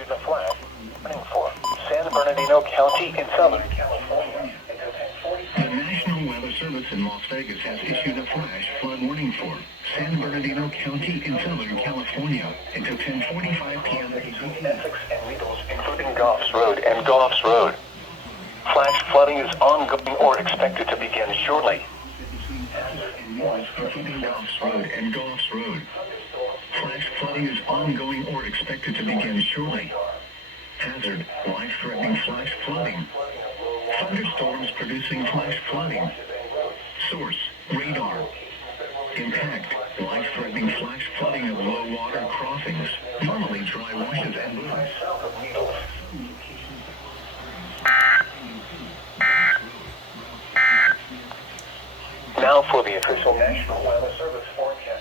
issued a flash warning for San Bernardino County in Southern California. The National Weather Service in Las Vegas has issued a flash flood warning for San Bernardino County in Southern California until 10:45 p.m. Essex and Needles, including Goffs Road and Goffs Road. Flash flooding is ongoing or expected to begin shortly. Including Goffs Road and Goffs Road. Flash flooding is ongoing or expected to begin shortly. Hazard, life-threatening flash flooding. Thunderstorms producing flash flooding. Source, radar. Impact, life-threatening flash flooding of low-water crossings, normally dry washes and roads. Now for the official National Weather Service forecast.